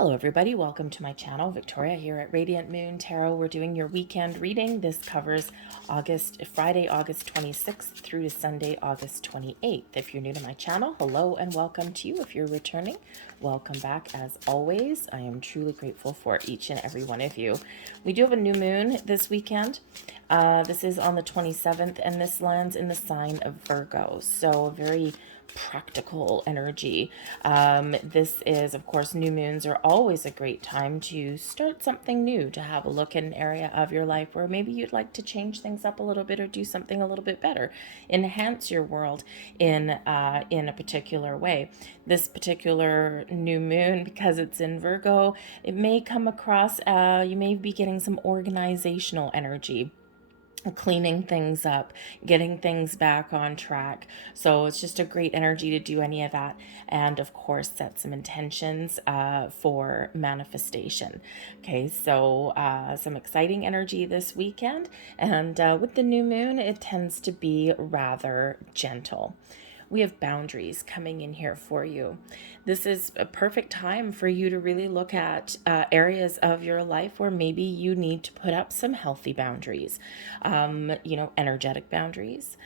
Hello everybody, welcome to my channel. Victoria here at Radiant Moon Tarot. We're doing your weekend reading. This covers Friday, August 26th through to Sunday, August 28th. If you're new to my channel, hello and welcome to you. If you're returning, welcome back as always. I am truly grateful for each and every one of you. We do have a new moon this weekend. This is on the 27th and this lands in the sign of Virgo. So a very practical energy. This is, of course, new moons are always a great time to start something new, to have a look at an area of your life where maybe you'd like to change things up a little bit or do something a little bit better, enhance your world in a particular way. This particular new moon, because it's in Virgo, it may come across, you may be getting some organizational energy, cleaning things up, getting things back on track. So it's just a great energy to do any of that. And of course, set some intentions for manifestation. Okay, so some exciting energy this weekend. And with the new moon, it tends to be rather gentle. We have boundaries coming in here for you. This is a perfect time for you to really look at areas of your life where maybe you need to put up some healthy boundaries, energetic boundaries,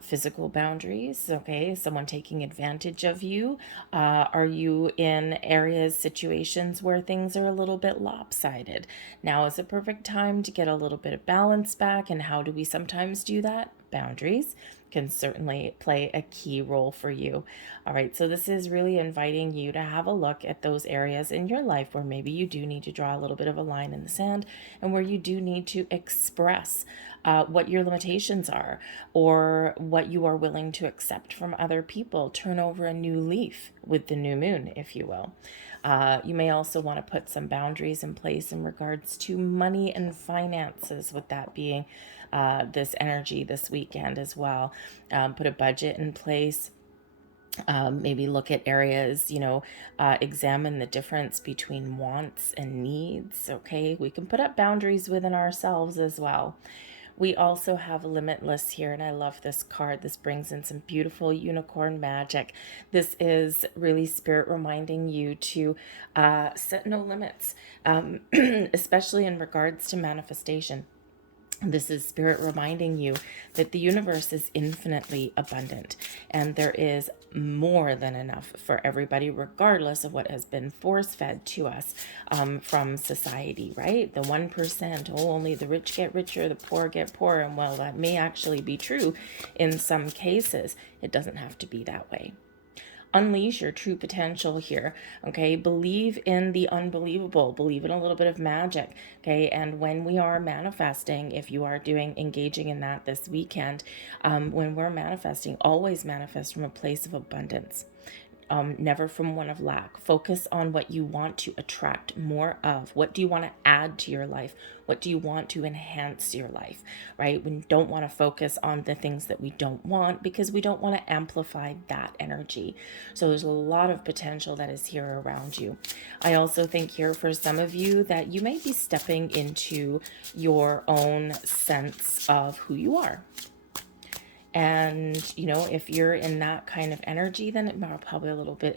physical boundaries. Okay, someone taking advantage of you. Are you in areas, situations where things are a little bit lopsided? Now is a perfect time to get a little bit of balance back. And how do we sometimes do that? Boundaries can certainly play a key role for you. All right, so this is really inviting you to have a look at those areas in your life where maybe you do need to draw a little bit of a line in the sand and where you do need to express what your limitations are or what you are willing to accept from other people. Turn over a new leaf with the new moon, if you will. You may also want to put some boundaries in place in regards to money and finances, with that being this energy this weekend as well. Put a budget in place. Maybe look at areas, examine the difference between wants and needs. Okay, we can put up boundaries within ourselves as well. We also have Limitless here, and I love this card. This brings in some beautiful unicorn magic. This is really spirit reminding you to set no limits, especially in regards to manifestation. This is spirit reminding you that the universe is infinitely abundant and there is more than enough for everybody, regardless of what has been force-fed to us from society, right? The 1%, only the rich get richer, the poor get poorer. And while that may actually be true in some cases, it doesn't have to be that way. Unleash your true potential here. Okay, believe in the unbelievable, believe in a little bit of magic. Okay, and when we are manifesting, if you are engaging in that this weekend, when we're manifesting, always manifest from a place of abundance. Never from one of lack. Focus on what you want to attract more of. What do you want to add to your life? What do you want to enhance your life, right? We don't want to focus on the things that we don't want because we don't want to amplify that energy. So there's a lot of potential that is here around you. I also think here for some of you that you may be stepping into your own sense of who you are. And, if you're in that kind of energy, then it probably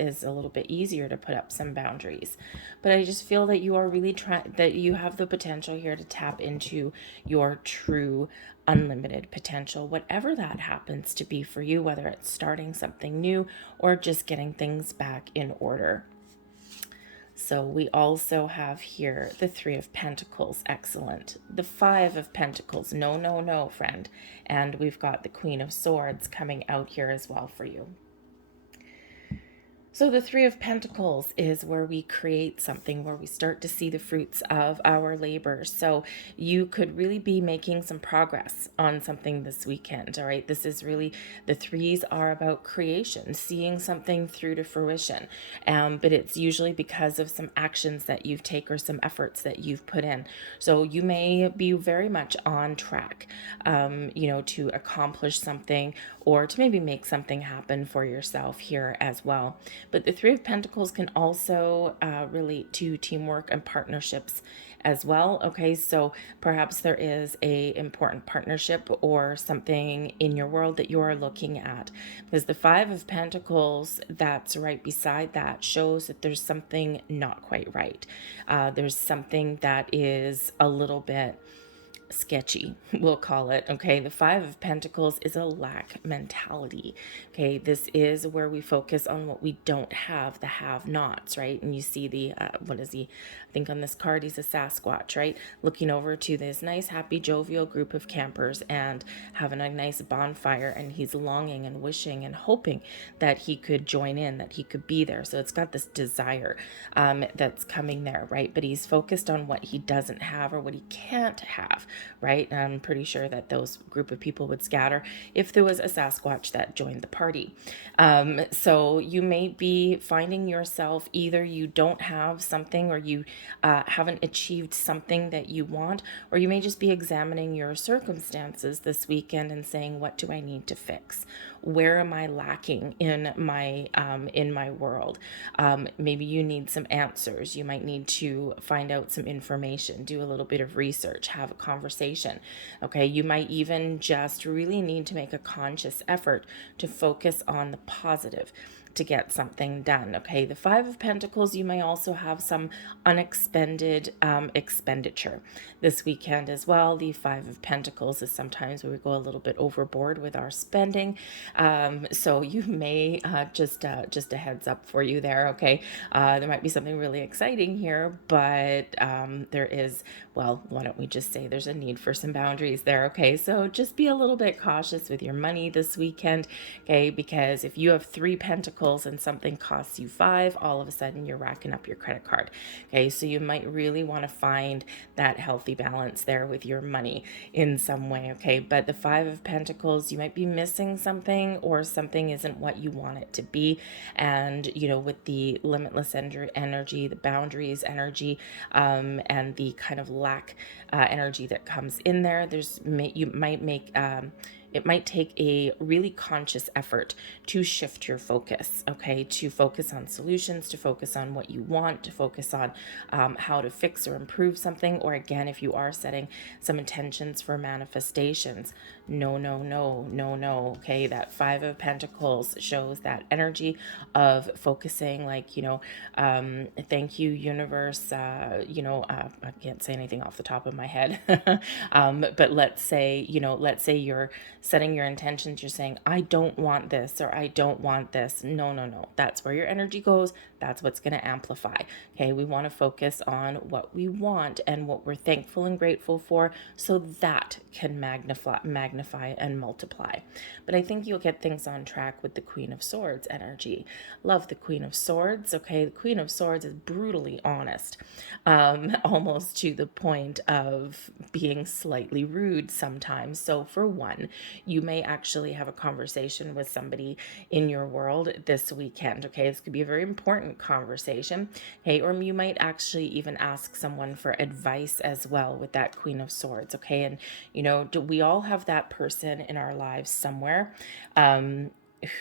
is a little bit easier to put up some boundaries. But I just feel that you are really that you have the potential here to tap into your true unlimited potential, whatever that happens to be for you, whether it's starting something new or just getting things back in order. So we also have here the Three of Pentacles, excellent. The Five of Pentacles, no, no, no, friend. And we've got the Queen of Swords coming out here as well for you. So the Three of Pentacles is where we create something, where we start to see the fruits of our labor. So you could really be making some progress on something this weekend, all right? This is really, the threes are about creation, seeing something through to fruition. But it's usually because of some actions that you've taken or some efforts that you've put in. So you may be very much on track, to accomplish something or to maybe make something happen for yourself here as well. But the Three of Pentacles can also relate to teamwork and partnerships as well. Okay, so perhaps there is a important partnership or something in your world that you're looking at, because the Five of Pentacles that's right beside that shows that there's something not quite right. There's something that is a little bit sketchy, we'll call it. Okay, the Five of Pentacles is a lack mentality. Okay, this is where we focus on what we don't have, the have nots, right? And you see the what is he, I think on this card he's a Sasquatch, right, looking over to this nice happy jovial group of campers and having a nice bonfire, and he's longing and wishing and hoping that he could join in, that he could be there. So it's got this desire that's coming there, right? But he's focused on what he doesn't have or what he can't have, right? I'm pretty sure that those group of people would scatter if there was a Sasquatch that joined the party. So you may be finding yourself, either you don't have something or you haven't achieved something that you want, or you may just be examining your circumstances this weekend and saying, what do I need to fix? Where am I lacking in my world? Maybe you need some answers. You might need to find out some information, do a little bit of research, have a conversation. Okay, you might even just really need to make a conscious effort to focus on the positive to get something done. Okay, the Five of Pentacles, you may also have some unexpended expenditure this weekend as well. The Five of Pentacles is sometimes where we go a little bit overboard with our spending. So you may just a heads up for you there. Okay, there might be something really exciting here, but there is, well, why don't we just say there's a need for some boundaries there. Okay, so just be a little bit cautious with your money this weekend. Okay, because if you have three pentacles and something costs you five, all of a sudden you're racking up your credit card. Okay, so you might really want to find that healthy balance there with your money in some way. Okay, but the Five of Pentacles, you might be missing something, or something isn't what you want it to be. And you know, with the limitless energy, the boundaries energy, and the kind of lack energy that comes in there, you might make it might take a really conscious effort to shift your focus, okay, to focus on solutions, to focus on what you want, to focus on how to fix or improve something. Or again, if you are setting some intentions for manifestations, no, okay, that Five of Pentacles shows that energy of focusing, like, thank you, universe, I can't say anything off the top of my head, but let's say you're setting your intentions, you're saying, I don't want this, or I don't want this. No. That's where your energy goes. That's what's going to amplify. Okay, we want to focus on what we want and what we're thankful and grateful for, so that can magnify and multiply. But I think you'll get things on track with the Queen of Swords energy. Love the Queen of Swords. Okay, the Queen of Swords is brutally honest, almost to the point of being slightly rude sometimes. So for one, you may actually have a conversation with somebody in your world this weekend. Okay, this could be a very important conversation. Okay, or you might actually even ask someone for advice as well with that Queen of Swords. Okay, and we all have that person in our lives somewhere,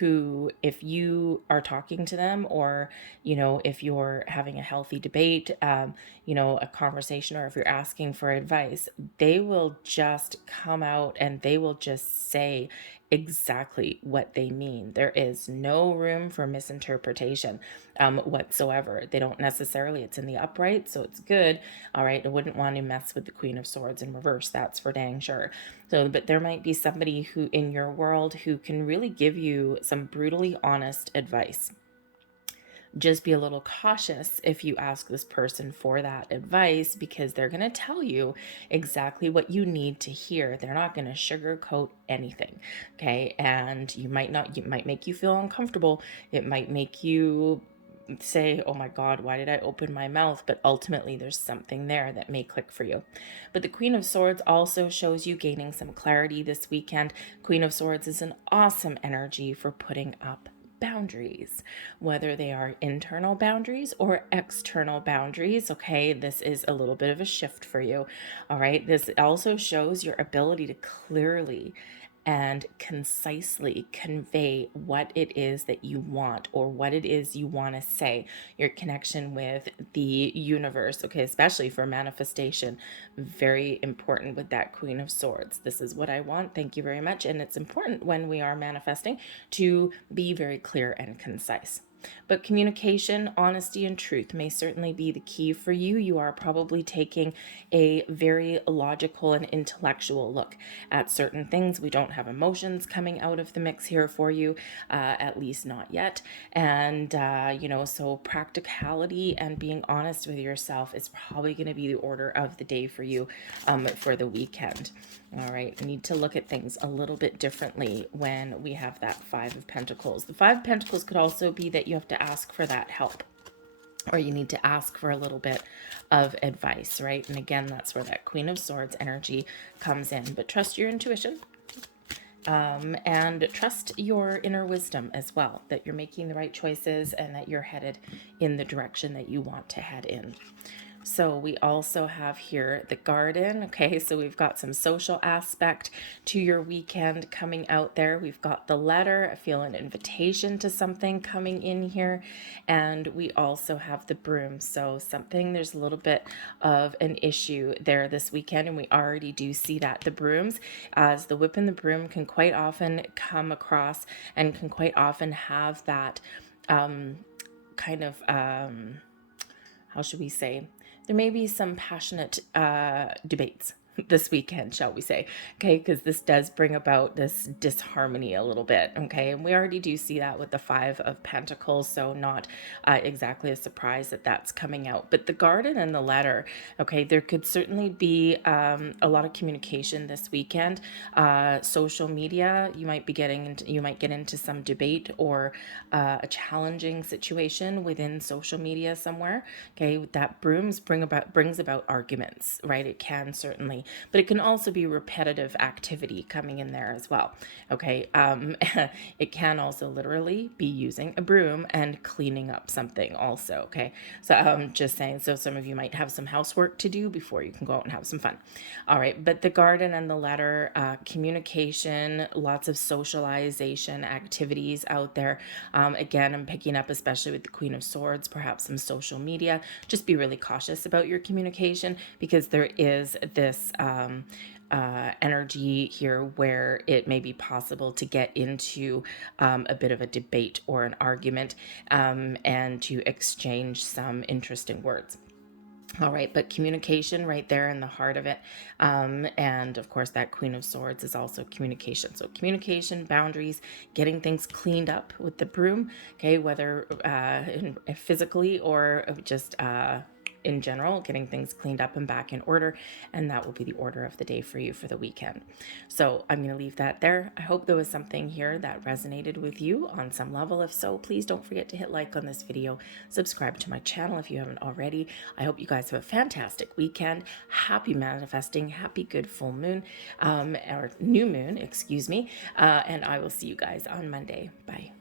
who, if you are talking to them, or if you're having a healthy debate, a conversation, or if you're asking for advice, they will just come out and they will just say exactly what they mean. There is no room for misinterpretation whatsoever. They don't necessarily, it's in the upright, so it's good. All right, I wouldn't want to mess with the Queen of Swords in reverse, that's for dang sure. So, but there might be somebody who in your world who can really give you some brutally honest advice. Just be a little cautious if you ask this person for that advice, because they're going to tell you exactly what you need to hear. They're not going to sugarcoat anything. Okay. And it might make you feel uncomfortable. It might make you say, oh my God, why did I open my mouth? But ultimately there's something there that may click for you. But the Queen of Swords also shows you gaining some clarity this weekend. Queen of Swords is an awesome energy for putting up boundaries, whether they are internal boundaries or external boundaries. Okay, this is a little bit of a shift for you. All right, this also shows your ability to clearly and concisely convey what it is that you want or what it is you want to say. Your connection with the universe, okay, especially for manifestation, very important with that Queen of Swords. This is what I want. Thank you very much. And it's important when we are manifesting to be very clear and concise. But communication, honesty, and truth may certainly be the key for you. You are probably taking a very logical and intellectual look at certain things. We don't have emotions coming out of the mix here for you, at least not yet. And, so practicality and being honest with yourself is probably going to be the order of the day for you for the weekend. All right, we need to look at things a little bit differently when we have that Five of Pentacles. The Five of Pentacles could also be that you have to ask for that help, or you need to ask for a little bit of advice, right? And again, that's where that Queen of Swords energy comes in. But trust your intuition. And trust your inner wisdom as well, that you're making the right choices and that you're headed in the direction that you want to head in. So we also have here the garden. Okay, so we've got some social aspect to your weekend coming out there. We've got the letter. I feel an invitation to something coming in here. And we also have the broom. So there's a little bit of an issue there this weekend. And we already do see that. The brooms, as the whip and the broom, can quite often come across and can quite often have that how should we say? There may be some passionate debates this weekend, shall we say, okay, because this does bring about this disharmony a little bit, okay, and we already do see that with the Five of Pentacles, so not exactly a surprise that that's coming out. But the garden and the letter, okay, there could certainly be a lot of communication this weekend. Social media, you might get into some debate or a challenging situation within social media somewhere, okay. That brings about arguments, right? It can certainly, but it can also be repetitive activity coming in there as well, okay. It can also literally be using a broom and cleaning up something also, okay. So I'm just saying, so some of you might have some housework to do before you can go out and have some fun. All right, but the garden and the letter, communication, lots of socialization activities out there. Again, I'm picking up, especially with the Queen of Swords, perhaps some social media. Just be really cautious about your communication, because there is this energy here where it may be possible to get into a bit of a debate or an argument, and to exchange some interesting words. All right, but communication right there in the heart of it. And of course, that Queen of Swords is also communication. So communication, boundaries, getting things cleaned up with the broom, okay, whether physically or just in general, getting things cleaned up and back in order. And that will be the order of the day for you for the weekend. So I'm going to leave that there. I hope there was something here that resonated with you on some level. If so, please don't forget to hit like on this video, subscribe to my channel if you haven't already. I hope you guys have a fantastic weekend. Happy manifesting, happy good full moon, or new moon, excuse me. And I will see you guys on Monday. Bye.